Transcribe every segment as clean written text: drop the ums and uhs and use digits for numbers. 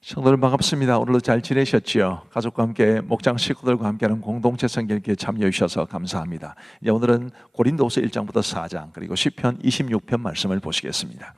성도들 반갑습니다. 오늘도 잘 지내셨지요? 가족과 함께 목장 식구들과 함께하는 공동체 성경기에 참여해 주셔서 감사합니다. 이제 오늘은 고린도후서 1장부터 4장 그리고 시편 26편 말씀을 보시겠습니다.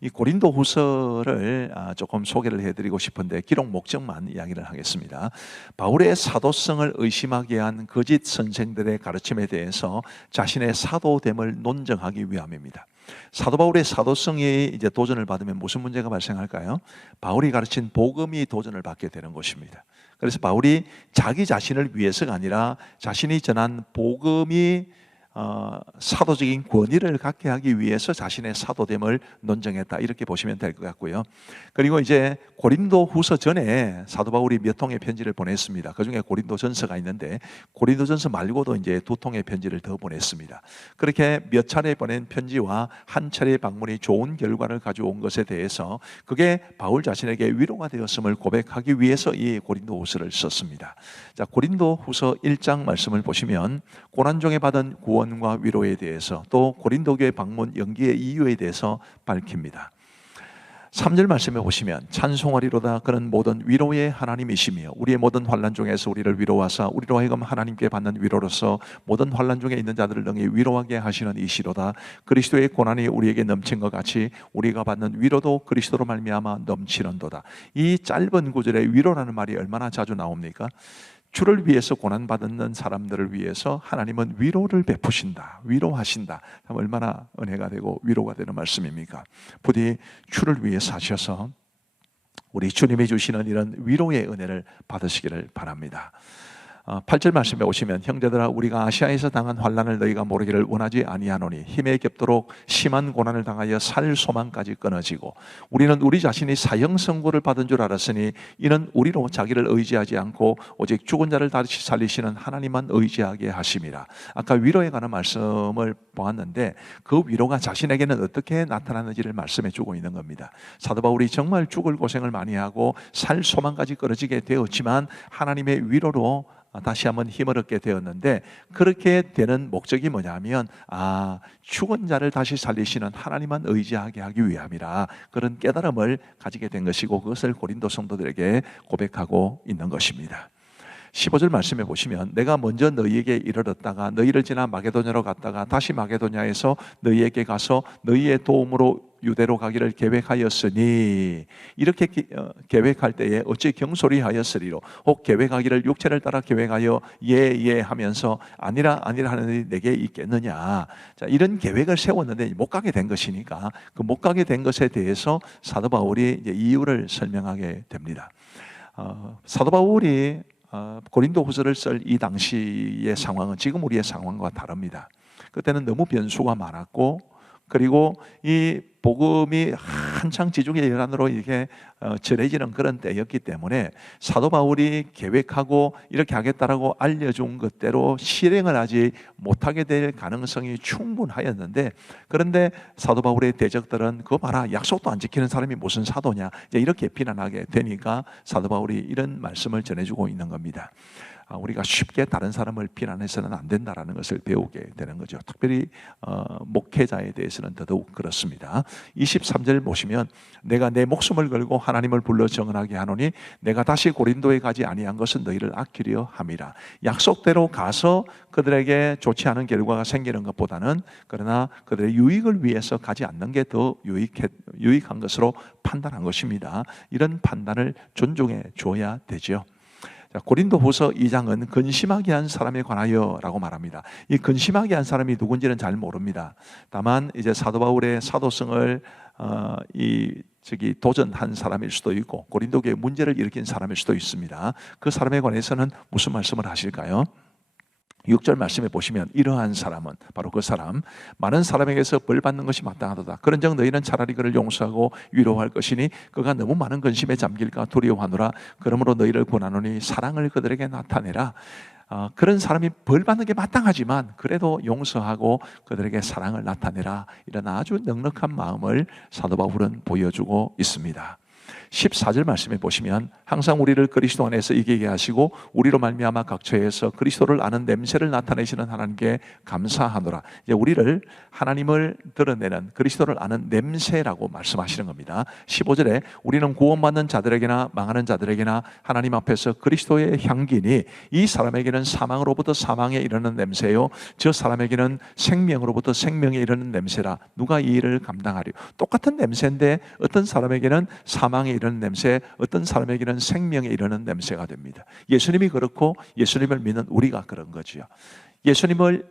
이 고린도후서를 조금 소개를 해드리고 싶은데 기록 목적만 이야기를 하겠습니다. 바울의 사도성을 의심하게 한 거짓 선생들의 가르침에 대해서 자신의 사도됨을 논증하기 위함입니다. 사도 바울의 사도성이 이제 도전을 받으면 무슨 문제가 발생할까요? 바울이 가르친 복음이 도전을 받게 되는 것입니다. 그래서 바울이 자기 자신을 위해서가 아니라 자신이 전한 복음이 사도적인 권위를 갖게 하기 위해서 자신의 사도됨을 논증했다, 이렇게 보시면 될 것 같고요. 그리고 이제 고린도후서 전에 사도 바울이 몇 통의 편지를 보냈습니다. 그 중에 고린도전서가 있는데 고린도전서 말고도 이제 2통의 편지를 더 보냈습니다. 그렇게 몇 차례 보낸 편지와 한 차례 방문이 좋은 결과를 가져온 것에 대해서 그게 바울 자신에게 위로가 되었음을 고백하기 위해서 이 고린도후서를 썼습니다. 자, 고린도후서 1장 말씀을 보시면 고난 중에 받은 구원과 위로에 대해서, 또 고린도 교회 방문 연기의 이유에 대해서 밝힙니다. 3절 말씀에 보시면 찬송하리로다 그는 모든 위로의 하나님이시며 우리의 모든 환난 중에서 우리를 위로하사 우리로 하여금 하나님께 받는 위로로서 모든 환난 중에 있는 자들을 능히 위로하게 하시는 이시로다. 그리스도의 고난이 우리에게 넘친 것 같이 우리가 받는 위로도 그리스도로 말미암아 넘치는도다. 이 짧은 구절에 위로라는 말이 얼마나 자주 나옵니까? 주를 위해서 고난받는 사람들을 위해서 하나님은 위로를 베푸신다, 위로하신다. 얼마나 은혜가 되고 위로가 되는 말씀입니까? 부디 주를 위해서 하셔서 우리 주님이 주시는 이런 위로의 은혜를 받으시기를 바랍니다. 8절 말씀에 오시면 형제들아 우리가 아시아에서 당한 환난을 너희가 모르기를 원하지 아니하노니 힘에 겹도록 심한 고난을 당하여 살 소망까지 끊어지고 우리는 우리 자신이 사형 선고를 받은 줄 알았으니 이는 우리로 자기를 의지하지 않고 오직 죽은 자를 다시 살리시는 하나님만 의지하게 하심이라. 아까 위로에 관한 말씀을 보았는데 그 위로가 자신에게는 어떻게 나타나는지를 말씀해 주고 있는 겁니다. 사도 바울이 정말 죽을 고생을 많이 하고 살 소망까지 끊어지게 되었지만 하나님의 위로로 다시 한번 힘을 얻게 되었는데, 그렇게 되는 목적이 뭐냐면 죽은 자를 다시 살리시는 하나님만 의지하게 하기 위함이라, 그런 깨달음을 가지게 된 것이고 그것을 고린도 성도들에게 고백하고 있는 것입니다. 15절 말씀해 보시면 내가 먼저 너희에게 이르렀다가 너희를 지나 마게도냐로 갔다가 다시 마게도냐에서 너희에게 가서 너희의 도움으로 유대로 가기를 계획하였으니, 이렇게 계획할 때에 어찌 경솔이하였으리로. 혹 계획하기를 육체를 따라 계획하여 예 하면서 아니라 하는 내게 있겠느냐. 자, 이런 계획을 세웠는데 못 가게 된 것이니까 그 못 가게 된 것에 대해서 사도 바울이 이제 이유를 설명하게 됩니다. 사도 바울이 고린도후서를 쓸 이 당시의 상황은 지금 우리의 상황과 다릅니다. 그때는 너무 변수가 많았고, 그리고 이 복음이 한창 지중해 연안으로 이렇게 전해지는 그런 때였기 때문에 사도 바울이 계획하고 이렇게 하겠다라고 알려준 것대로 실행을 하지 못하게 될 가능성이 충분하였는데, 그런데 사도 바울의 대적들은 그거 봐라, 약속도 안 지키는 사람이 무슨 사도냐, 이제 이렇게 비난하게 되니까 사도 바울이 이런 말씀을 전해주고 있는 겁니다. 우리가 쉽게 다른 사람을 비난해서는 안 된다라는 것을 배우게 되는 거죠. 특별히 목회자에 대해서는 더더욱 그렇습니다. 23절 보시면 내가 내 목숨을 걸고 하나님을 불러 정언하게 하노니 내가 다시 고린도에 가지 아니한 것은 너희를 아끼려 함이라. 약속대로 가서 그들에게 좋지 않은 결과가 생기는 것보다는, 그러나 그들의 유익을 위해서 가지 않는 게 더 유익한 것으로 판단한 것입니다. 이런 판단을 존중해 줘야 되죠. 고린도후서 2장은 근심하게 한 사람에 관하여 라고 말합니다. 이 근심하게 한 사람이 누군지는 잘 모릅니다. 다만 이제 사도 바울의 사도성을 도전한 사람일 수도 있고 고린도교에 문제를 일으킨 사람일 수도 있습니다. 그 사람에 관해서는 무슨 말씀을 하실까요? 6절 말씀에 보시면 이러한 사람은 바로 그 사람, 많은 사람에게서 벌 받는 것이 마땅하도다. 그런즉 너희는 차라리 그를 용서하고 위로할 것이니 그가 너무 많은 근심에 잠길까 두려워하노라. 그러므로 너희를 권하노니 사랑을 그들에게 나타내라. 그런 사람이 벌 받는 게 마땅하지만 그래도 용서하고 그들에게 사랑을 나타내라. 이런 아주 넉넉한 마음을 사도 바울은 보여주고 있습니다. 14절 말씀에 보시면 항상 우리를 그리스도 안에서 이기게 하시고 우리로 말미암아 각 처에서 그리스도를 아는 냄새를 나타내시는 하나님께 감사하노라. 이제 우리를 하나님을 드러내는 그리스도를 아는 냄새라고 말씀하시는 겁니다. 15절에 우리는 구원받는 자들에게나 망하는 자들에게나 하나님 앞에서 그리스도의 향기니 이 사람에게는 사망으로부터 사망에 이르는 냄새요 저 사람에게는 생명으로부터 생명에 이르는 냄새라. 누가 이 일을 감당하리요? 똑같은 냄새인데 어떤 사람에게는 사망에 이르는 냄새, 어떤 사람에게는 생명에 이르는 냄새가 됩니다. 예수님이 그렇고 예수님을 믿는 우리가 그런 거죠. 예수님을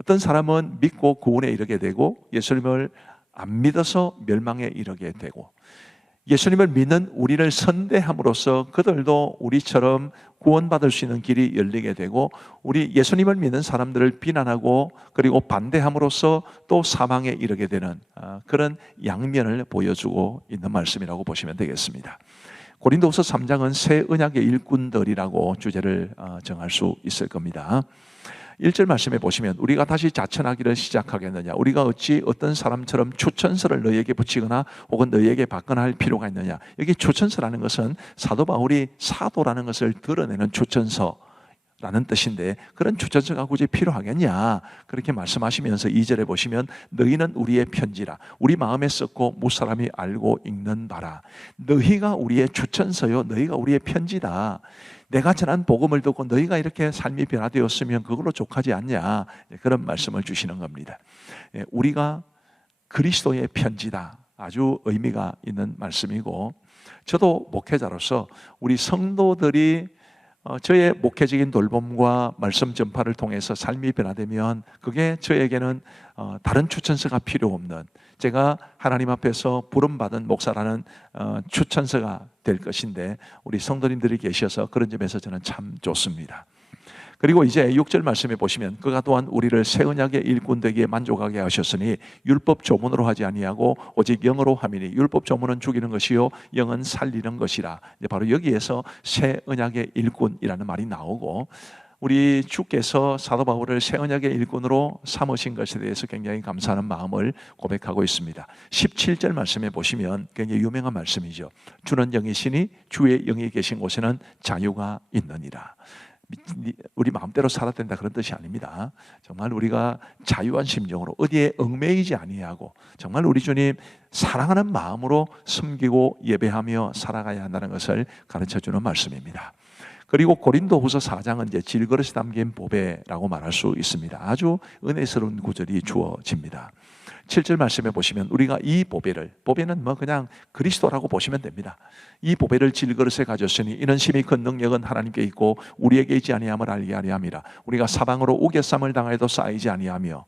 어떤 사람은 믿고 구원에 이르게 되고 예수님을 안 믿어서 멸망에 이르게 되고 예수님을 믿는 우리를 선대함으로써 그들도 우리처럼 구원받을 수 있는 길이 열리게 되고 우리 예수님을 믿는 사람들을 비난하고 그리고 반대함으로써 또 사망에 이르게 되는 그런 양면을 보여주고 있는 말씀이라고 보시면 되겠습니다. 고린도후서 3장은 새 언약의 일꾼들이라고 주제를 정할 수 있을 겁니다. 1절 말씀에 보시면 우리가 다시 자천하기를 시작하겠느냐, 우리가 어찌 어떤 사람처럼 추천서를 너희에게 붙이거나 혹은 너희에게 받거나 할 필요가 있느냐. 여기 추천서라는 것은 사도 바울이 사도라는 것을 드러내는 추천서라는 뜻인데 그런 추천서가 굳이 필요하겠냐 그렇게 말씀하시면서 2절에 보시면 너희는 우리의 편지라 우리 마음에 썼고 무사람이 알고 읽는 바라. 너희가 우리의 추천서요, 너희가 우리의 편지다. 내가 전한 복음을 듣고 너희가 이렇게 삶이 변화되었으면 그걸로 족하지 않냐, 그런 말씀을 주시는 겁니다. 우리가 그리스도의 편지다, 아주 의미가 있는 말씀이고 저도 목회자로서 우리 성도들이 저의 목회적인 돌봄과 말씀 전파를 통해서 삶이 변화되면 그게 저에게는 다른 추천서가 필요 없는, 제가 하나님 앞에서 부름받은 목사라는 추천서가 될 것인데 우리 성도님들이 계셔서 그런 점에서 저는 참 좋습니다. 그리고 이제 6절 말씀에 보시면 그가 또한 우리를 새 언약의 일꾼 되기에 만족하게 하셨으니 율법 조문으로 하지 아니하고 오직 영으로 함이니 율법 조문은 죽이는 것이요 영은 살리는 것이라. 바로 여기에서 새 언약의 일꾼이라는 말이 나오고 우리 주께서 사도 바울을 새 언약의 일꾼으로 삼으신 것에 대해서 굉장히 감사하는 마음을 고백하고 있습니다. 17절 말씀에 보시면 굉장히 유명한 말씀이죠. 주는 영이시니 주의 영이 계신 곳에는 자유가 있느니라. 우리 마음대로 살아야 된다 그런 뜻이 아닙니다. 정말 우리가 자유한 심정으로 어디에 얽매이지 아니하고 정말 우리 주님 사랑하는 마음으로 섬기고 예배하며 살아가야 한다는 것을 가르쳐주는 말씀입니다. 그리고 고린도후서 4장은 이제 질그릇에 담긴 보배라고 말할 수 있습니다. 아주 은혜스러운 구절이 주어집니다. 7절 말씀에 보시면 우리가 이 보배는 뭐 그냥 그리스도라고 보시면 됩니다. 이 보배를 질그릇에 가졌으니 이는 심히 큰 능력은 하나님께 있고 우리에게 있지 아니함을 알게 하려 함이라. 우리가 사방으로 우겨쌈을 당하여도 쌓이지 아니하며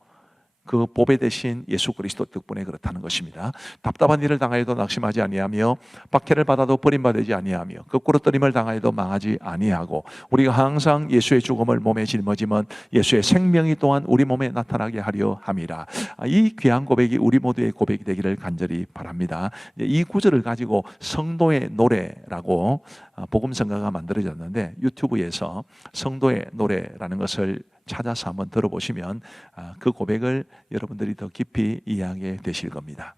그 보배 대신 예수 그리스도 덕분에 그렇다는 것입니다. 답답한 일을 당하여도 낙심하지 아니하며 박해를 받아도 버림받지 아니하며 거꾸로 떨림을 당하여도 망하지 아니하고 우리가 항상 예수의 죽음을 몸에 짊어지면 예수의 생명이 또한 우리 몸에 나타나게 하려 함이라. 이 귀한 고백이 우리 모두의 고백이 되기를 간절히 바랍니다. 이 구절을 가지고 성도의 노래라고 복음성가가 만들어졌는데 유튜브에서 성도의 노래라는 것을 찾아서 한번 들어보시면 그 고백을 여러분들이 더 깊이 이해하게 되실 겁니다.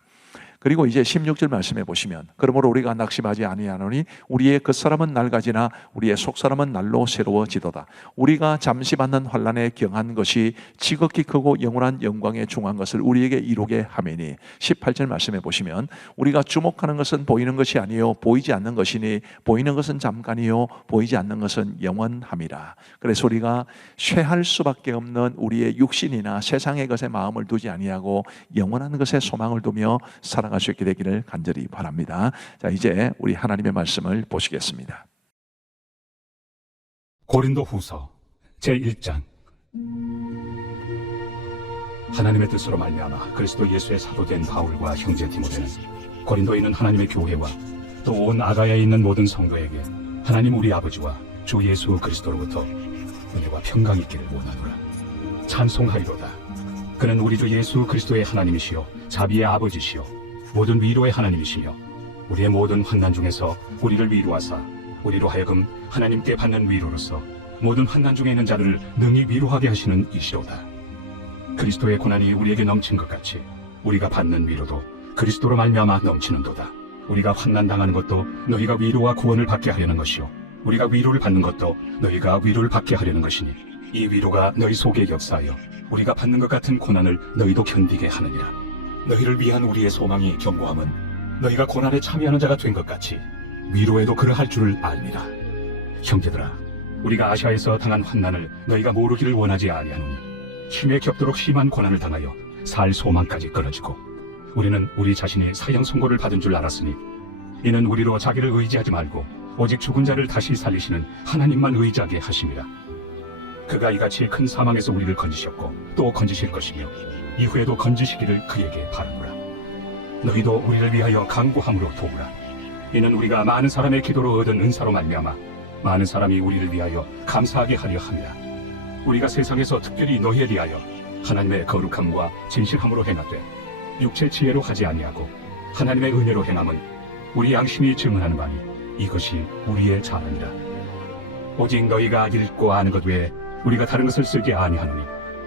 그리고 이제 16절 말씀해 보시면 그러므로 우리가 낙심하지 아니하노니 우리의 겉사람은 낡아지나 우리의 속사람은 날로 새로워지도다. 우리가 잠시 받는 환난에 경한 것이 지극히 크고 영원한 영광에 중한 것을 우리에게 이루게 하매니 18절 말씀해 보시면 우리가 주목하는 것은 보이는 것이 아니요 보이지 않는 것이니 보이는 것은 잠깐이요 보이지 않는 것은 영원함이라. 그래서 우리가 쇠할 수밖에 없는 우리의 육신이나 세상의 것에 마음을 두지 아니하고 영원한 것에 소망을 두며 살아갈 수 있게 되기를 간절히 바랍니다. 자, 이제 우리 하나님의 말씀을 보시겠습니다. 고린도후서 제1장. 하나님의 뜻으로 말미암아 그리스도 예수의 사도된 바울과 형제 디모데는 고린도에 있는 하나님의 교회와 또 온 아가야에 있는 모든 성도에게 하나님 우리 아버지와 주 예수 그리스도로부터 은혜와 평강이 있기를 원하노라. 찬송하리로다. 그는 우리 주 예수 그리스도의 하나님이시요 자비의 아버지시요 모든 위로의 하나님이시며 우리의 모든 환난 중에서 우리를 위로하사 우리로 하여금 하나님께 받는 위로로서 모든 환난 중에 있는 자를 능히 위로하게 하시는 이시로다. 그리스도의 고난이 우리에게 넘친 것 같이 우리가 받는 위로도 그리스도로 말미암아 넘치는도다. 우리가 환난 당하는 것도 너희가 위로와 구원을 받게 하려는 것이요 우리가 위로를 받는 것도 너희가 위로를 받게 하려는 것이니 이 위로가 너희 속에 역사하여 우리가 받는 것 같은 고난을 너희도 견디게 하느니라. 너희를 위한 우리의 소망이 견고함은 너희가 고난에 참여하는 자가 된 것 같이 위로에도 그러할 줄을 압니다. 형제들아, 우리가 아시아에서 당한 환난을 너희가 모르기를 원하지 아니하노니 힘에 겹도록 심한 고난을 당하여 살 소망까지 끊어지고 우리는 우리 자신이 사형 선고를 받은 줄 알았으니 이는 우리로 자기를 의지하지 말고 오직 죽은 자를 다시 살리시는 하나님만 의지하게 하심이라. 그가 이같이 큰 사망에서 우리를 건지셨고 또 건지실 것이며 이후에도 건지시기를 그에게 바라노라. 너희도 우리를 위하여 간구함으로 도우라. 이는 우리가 많은 사람의 기도로 얻은 은사로 말미암아 많은 사람이 우리를 위하여 감사하게 하려 함이라. 우리가 세상에서 특별히 너희에 대하여 하나님의 거룩함과 진실함으로 행하되 육체 지혜로 하지 아니하고 하나님의 은혜로 행함은 우리 양심이 증언하는 바니 이것이 우리의 자랑이라. 오직 너희가 읽고 아는 것 외에 우리가 다른 것을 쓰지 아니하노니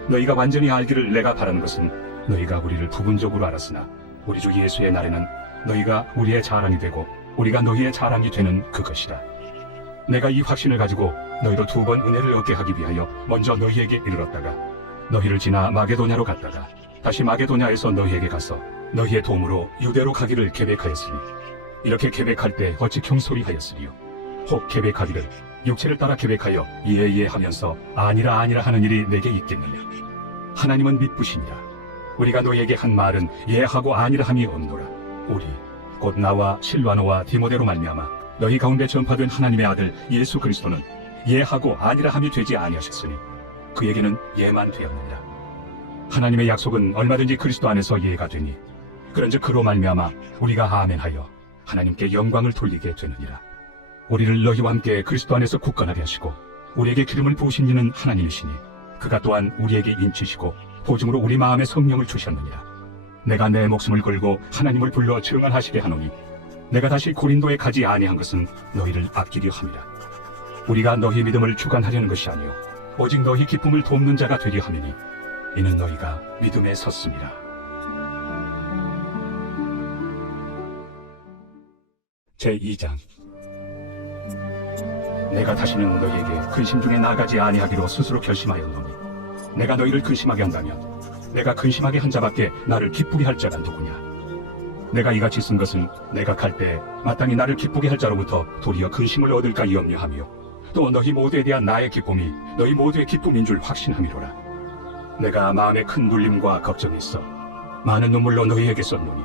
너희가 완전히 알기를 내가 바라는 것은 너희가 우리를 부분적으로 알았으나 우리 주 예수의 날에는 너희가 우리의 자랑이 되고 우리가 너희의 자랑이 되는 그것이라. 내가 이 확신을 가지고 너희로 2번 은혜를 얻게 하기 위하여 먼저 너희에게 이르렀다가 너희를 지나 마게도냐로 갔다가 다시 마게도냐에서 너희에게 가서 너희의 도움으로 유대로 가기를 계획하였으니 이렇게 계획할 때 어찌 경솔이하였으리요. 혹 계획하기를 육체를 따라 계획하여 예 하면서 아니라 하는 일이 내게 있겠느냐. 하나님은 미쁘시니라. 우리가 너희에게 한 말은 예하고 아니라 함이 없노라. 우리 곧 나와 실바노와 디모데로 말미암아 너희 가운데 전파된 하나님의 아들 예수 그리스도는 예하고 아니라 함이 되지 아니하셨으니 그에게는 예만 되었느니라. 하나님의 약속은 얼마든지 그리스도 안에서 예가 되니 그런즉 그로 말미암아 우리가 아멘하여 하나님께 영광을 돌리게 되느니라. 우리를 너희와 함께 그리스도 안에서 굳건하게 하시고 우리에게 기름을 부으신 이는 하나님이시니 그가 또한 우리에게 인치시고 보증으로 우리 마음에 성령을 주셨느니라. 내가 내 목숨을 걸고 하나님을 불러 증언하시게 하노니 내가 다시 고린도에 가지 아니한 것은 너희를 아끼려 함이라. 우리가 너희 믿음을 주관하려는 것이 아니요 오직 너희 기쁨을 돕는 자가 되려 함이니 이는 너희가 믿음에 섰음이라. 제2장. 내가 다시는 너희에게 근심 중에 나가지 아니하기로 스스로 결심하였노니 내가 너희를 근심하게 한다면 내가 근심하게 한 자밖에 나를 기쁘게 할 자가 누구냐. 내가 이같이 쓴 것은 내가 갈 때 마땅히 나를 기쁘게 할 자로부터 도리어 근심을 얻을까 염려하며 또 너희 모두에 대한 나의 기쁨이 너희 모두의 기쁨인 줄 확신함이로라. 내가 마음에 큰 눌림과 걱정이 있어 많은 눈물로 너희에게 썼노니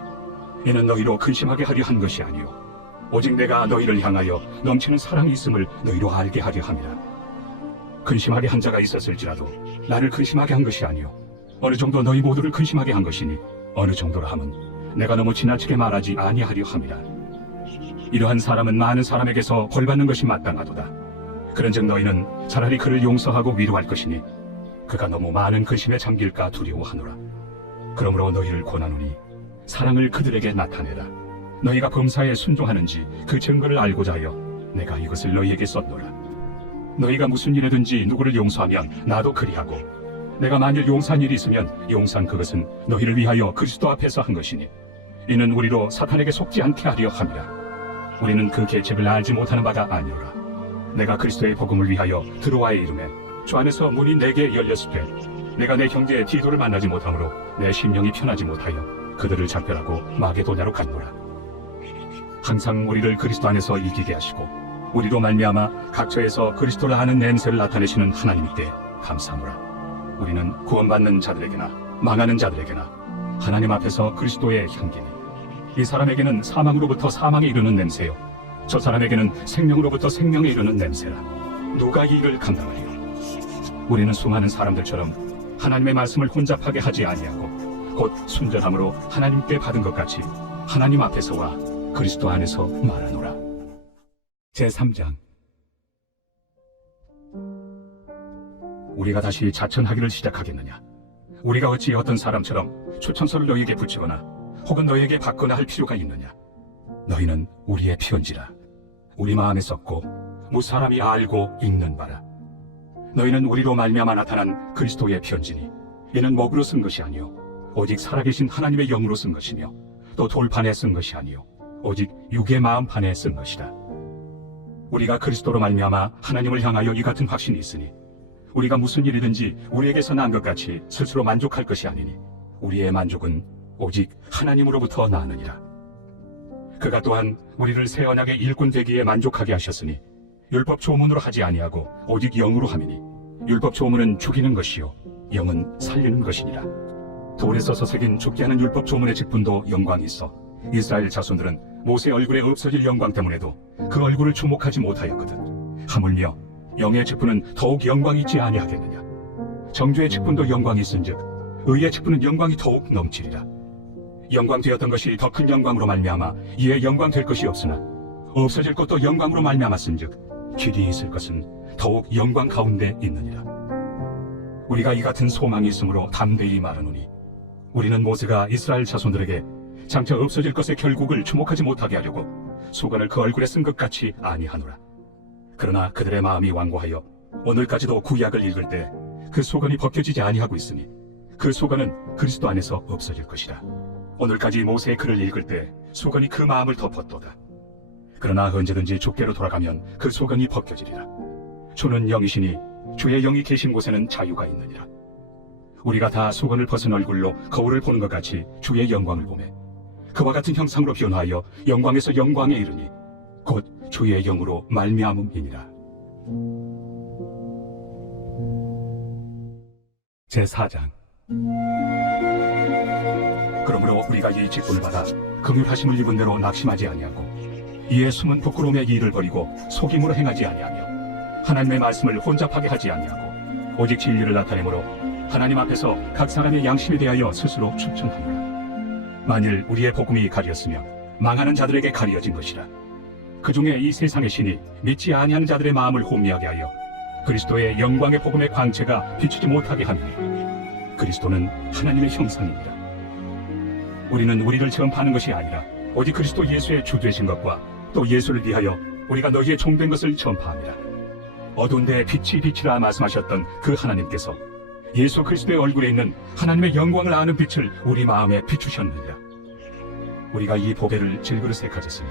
이는 너희로 근심하게 하려 한 것이 아니요 오직 내가 너희를 향하여 넘치는 사랑이 있음을 너희로 알게 하려 함이라. 근심하게 한 자가 있었을지라도 나를 근심하게 한 것이 아니요 어느 정도 너희 모두를 근심하게 한 것이니 어느 정도라 함은 내가 너무 지나치게 말하지 아니하려 함이라. 이러한 사람은 많은 사람에게서 벌받는 것이 마땅하도다. 그런즉 너희는 차라리 그를 용서하고 위로할 것이니 그가 너무 많은 근심에 잠길까 두려워하노라. 그러므로 너희를 권하노니 사랑을 그들에게 나타내라. 너희가 범사에 순종하는지 그 증거를 알고자 하여 내가 이것을 너희에게 썼노라. 너희가 무슨 일이든지 누구를 용서하면 나도 그리하고 내가 만일 용서한 일이 있으면 용서한 그것은 너희를 위하여 그리스도 앞에서 한 것이니 이는 우리로 사탄에게 속지 않게 하려 함이라. 우리는 그 계책을 알지 못하는 바가 아니오라. 내가 그리스도의 복음을 위하여 드로아에 이르매 주 안에서 문이 내게 열렸으되 내가 내 형제 디도를 만나지 못하므로 내 심령이 편하지 못하여 그들을 작별하고 마게도냐로 갔노라. 항상 우리를 그리스도 안에서 이기게 하시고 우리로 말미암아 각처에서 그리스도를 아는 냄새를 나타내시는 하나님께 감사하노라. 우리는 구원받는 자들에게나 망하는 자들에게나 하나님 앞에서 그리스도의 향기니 이 사람에게는 사망으로부터 사망에 이르는 냄새요 저 사람에게는 생명으로부터 생명에 이르는 냄새라. 누가 이 일을 감당하리요. 우리는 수많은 사람들처럼 하나님의 말씀을 혼잡하게 하지 아니하고 곧 순전함으로 하나님께 받은 것 같이 하나님 앞에서와 그리스도 안에서 말하노라. 제3장. 우리가 다시 자천하기를 시작하겠느냐. 우리가 어찌 어떤 사람처럼 추천서를 너희에게 붙이거나 혹은 너희에게 받거나 할 필요가 있느냐. 너희는 우리의 편지라. 우리 마음에 썼고 무사람이 알고 읽는 바라. 너희는 우리로 말미암아 나타난 그리스도의 편지니 이는 먹으로 쓴 것이 아니요 오직 살아계신 하나님의 영으로 쓴 것이며 또 돌판에 쓴 것이 아니요 오직 육의 마음판에 쓴 것이라. 우리가 그리스도로 말미암아 하나님을 향하여 이 같은 확신이 있으니 우리가 무슨 일이든지 우리에게서 난 것 같이 스스로 만족할 것이 아니니 우리의 만족은 오직 하나님으로부터 나느니라. 그가 또한 우리를 새 언약의 일꾼 되기에 만족하게 하셨으니 율법 조문으로 하지 아니하고 오직 영으로 함이니 율법 조문은 죽이는 것이요 영은 살리는 것이니라. 돌에 써서 새긴 죽게 하는 율법 조문의 직분도 영광이 있어 이스라엘 자손들은 모세 얼굴에 없어질 영광 때문에도 그 얼굴을 주목하지 못하였거든. 하물며 영의 직분은 더욱 영광이 있지 아니하겠느냐. 정죄의 직분도 영광이 있은즉 의의 직분은 영광이 더욱 넘치리라. 영광 되었던 것이 더 큰 영광으로 말미암아 이에 영광 될 것이 없으나 없어질 것도 영광으로 말미암았은즉 길이 있을 것은 더욱 영광 가운데 있느니라. 우리가 이 같은 소망이 있으므로 담대히 말하노니 우리는 모세가 이스라엘 자손들에게 장차 없어질 것의 결국을 주목하지 못하게 하려고 수건을 그 얼굴에 쓴 것 같이 아니하노라. 그러나 그들의 마음이 완고하여 오늘까지도 구약을 읽을 때 그 수건이 벗겨지지 아니하고 있으니 그 수건은 그리스도 안에서 없어질 것이라. 오늘까지 모세의 글을 읽을 때 수건이 그 마음을 덮었도다. 그러나 언제든지 주께로 돌아가면 그 수건이 벗겨지리라. 주는 영이시니 주의 영이 계신 곳에는 자유가 있느니라. 우리가 다 수건을 벗은 얼굴로 거울을 보는 것 같이 주의 영광을 보매 그와 같은 형상으로 변화하여 영광에서 영광에 이르니 곧 주의 영으로 말미암음이니라. 제4장. 그러므로 우리가 이 직분을 받아 긍휼하심을 입은 대로 낙심하지 아니하고 이에 숨은 부끄러움의 일을 버리고 속임으로 행하지 아니하며 하나님의 말씀을 혼잡하게 하지 아니하고 오직 진리를 나타내므로 하나님 앞에서 각 사람의 양심에 대하여 스스로 충천하노라. 만일 우리의 복음이 가리었으며 망하는 자들에게 가리어진 것이라. 그 중에 이 세상의 신이 믿지 아니하는 자들의 마음을 혼미하게 하여 그리스도의 영광의 복음의 광채가 비추지 못하게 하느니 그리스도는 하나님의 형상이니라. 우리는 우리를 전파하는 것이 아니라 오직 그리스도 예수의 주 되신 것과 또 예수를 위하여 우리가 너희의 종된 것을 전파함이라. 어두운 데에 빛이 빛이라 말씀하셨던 그 하나님께서 예수 그리스도의 얼굴에 있는 하나님의 영광을 아는 빛을 우리 마음에 비추셨느니라. 우리가 이 보배를 질그릇에 가졌으니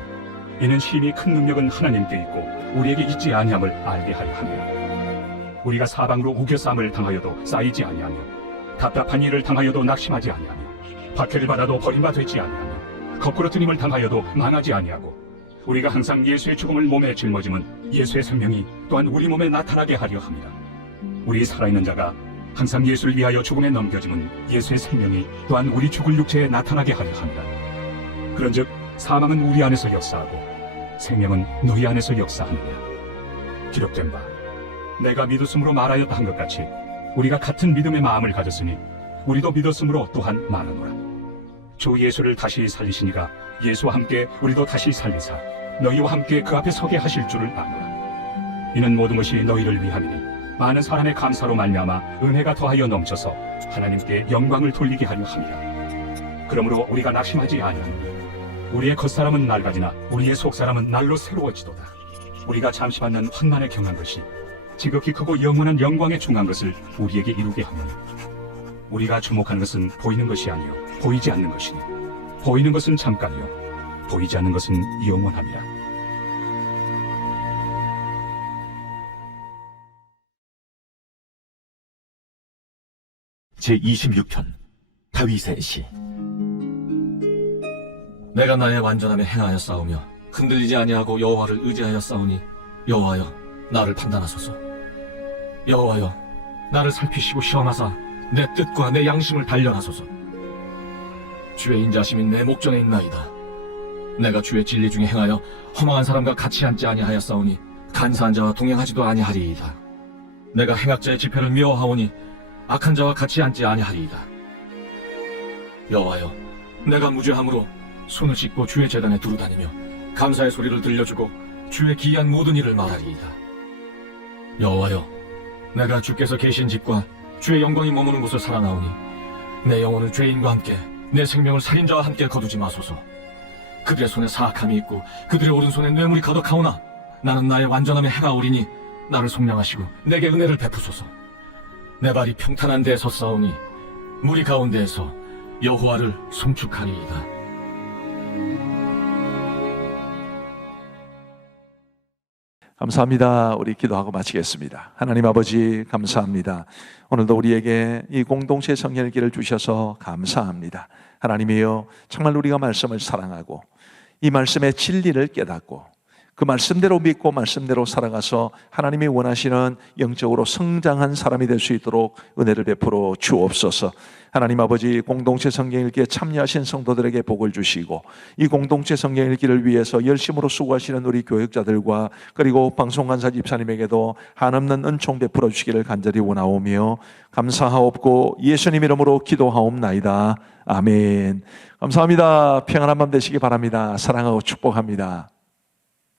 이는 심히 큰 능력은 하나님께 있고 우리에게 있지 아니함을 알게 하려 함이라. 우리가 사방으로 우겨싸움을 당하여도 쌓이지 아니하며 답답한 일을 당하여도 낙심하지 아니하며 박해를 받아도 버림받지 아니하며 거꾸로 뜨임을 당하여도 망하지 아니하고 우리가 항상 예수의 죽음을 몸에 짊어짐은 예수의 생명이 또한 우리 몸에 나타나게 하려 함이라. 우리 살아있는 자가 항상 예수를 위하여 죽음에 넘겨짐은 예수의 생명이 또한 우리 죽을 육체에 나타나게 하려 함이라. 그런즉 사망은 우리 안에서 역사하고 생명은 너희 안에서 역사하느니라. 기록된 바 내가 믿었으므로 말하였다 한 것 같이 우리가 같은 믿음의 마음을 가졌으니 우리도 믿었으므로 또한 말하노라. 주 예수를 다시 살리시니가 예수와 함께 우리도 다시 살리사 너희와 함께 그 앞에 서게 하실 줄을 아노라. 이는 모든 것이 너희를 위함이니 많은 사람의 감사로 말미암아 은혜가 더하여 넘쳐서 하나님께 영광을 돌리게 하려 함이라. 그러므로 우리가 낙심하지 아니하노니 우리의 겉사람은 낡아지나 우리의 속사람은 날로 새로워지도다. 우리가 잠시 받는 환난에 경한 것이 지극히 크고 영원한 영광에 중한 것을 우리에게 이루게 하며 우리가 주목하는 것은 보이는 것이 아니요 보이지 않는 것이니 보이는 것은 잠깐이요 보이지 않는 것은 영원함이라. 제26편 다윗의 시. 내가 나의 완전함에 행하여 싸우며 흔들리지 아니하고 여호와를 의지하여 싸우니 여호와여 나를 판단하소서. 여호와여 나를 살피시고 시험하사 내 뜻과 내 양심을 단련하소서. 주의 인자심이 내 목전에 있나이다. 내가 주의 진리 중에 행하여 허망한 사람과 같이 앉지 아니하여 싸우니 간사한 자와 동행하지도 아니하리이다. 내가 행악자의 지편을 미워하오니 악한 자와 같이 앉지 아니하리이다. 여호와여 내가 무죄함으로 손을 씻고 주의 제단에 두루다니며 감사의 소리를 들려주고 주의 기이한 모든 일을 말하리이다. 여호와여 내가 주께서 계신 집과 주의 영광이 머무는 곳을 살아나오니 내 영혼을 죄인과 함께 내 생명을 살인자와 함께 거두지 마소서. 그들의 손에 사악함이 있고 그들의 오른손에 뇌물이 가득하오나 나는 나의 완전함에 행하오리니 나를 속량하시고 내게 은혜를 베푸소서. 내 발이 평탄한 데에 섰사오니 무리 가운데에서 여호와를 송축하리이다. 감사합니다. 우리 기도하고 마치겠습니다. 하나님 아버지 감사합니다. 오늘도 우리에게 이 공동체 성결기를 주셔서 감사합니다. 하나님이여, 정말 우리가 말씀을 사랑하고 이 말씀의 진리를 깨닫고 그 말씀대로 믿고 말씀대로 살아가서 하나님이 원하시는 영적으로 성장한 사람이 될 수 있도록 은혜를 베풀어 주옵소서. 하나님 아버지, 공동체 성경읽기에 참여하신 성도들에게 복을 주시고 이 공동체 성경읽기를 위해서 열심으로 수고하시는 우리 교역자들과 그리고 방송간사 집사님에게도 한없는 은총 베풀어 주시기를 간절히 원하오며 감사하옵고 예수님 이름으로 기도하옵나이다. 아멘. 감사합니다. 평안한 밤 되시기 바랍니다. 사랑하고 축복합니다.